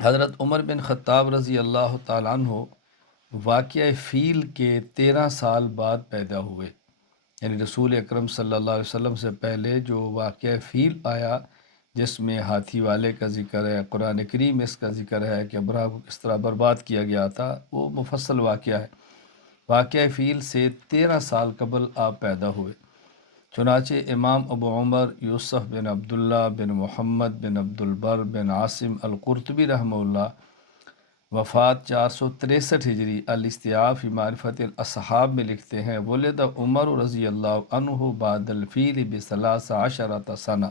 حضرت عمر بن خطاب رضی اللہ تعالیٰ عنہ واقعہ فیل کے 13 سال بعد پیدا ہوئے، یعنی رسول اکرم صلی اللہ علیہ وسلم سے پہلے جو واقعہ فیل آیا جس میں ہاتھی والے کا ذکر ہے، قرآن کریم اس کا ذکر ہے کہ ابرہہ کو کس طرح برباد کیا گیا تھا، وہ مفصل واقعہ ہے۔ واقعہ فیل سے 13 سال قبل آپ پیدا ہوئے۔ چنانچہ امام ابو عمر یوسف بن عبداللہ بن محمد بن عبد البر بن عاصم القرطبی رحمہ اللہ وفات 463 ہجری الاستیعاب فی معرفت الاصحاب میں لکھتے ہیں، ولد عمر رضی اللہ عنہ بعد الفیل بثلاث عشرۃ سنہ۔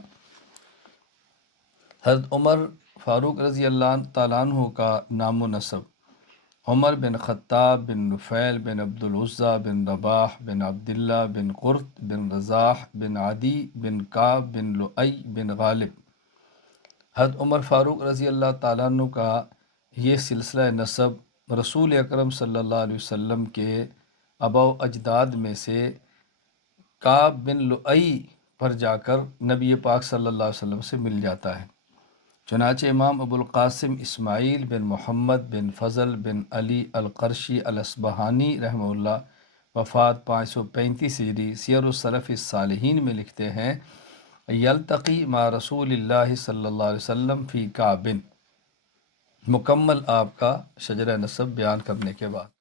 حضرت عمر فاروق رضی اللہ تعالیٰ عنہ کا نام و نسب: عمر بن خطاب بن نفیل بن عبد العزیٰ بن رباح بن عبداللہ بن قرط بن رزاح بن عدی بن کعب بن لؤی بن غالب۔ حضرت عمر فاروق رضی اللہ تعالیٰ عنہ کا یہ سلسلہ نسب رسول اکرم صلی اللہ علیہ وسلم کے آباء و اجداد میں سے کعب بن لؤی پر جا کر نبی پاک صلی اللہ علیہ وسلم سے مل جاتا ہے۔ چنانچہ امام ابو القاسم اسماعیل بن محمد بن فضل بن علی القرشی الاصبہانی رحمہ اللہ وفات 535 ہجری سیر السلف الصالحین میں لکھتے ہیں، یلتقی مع رسول اللہ صلی اللہ علیہ وسلم فی کعب۔ مکمل آپ کا شجرہ نسب بیان کرنے کے بعد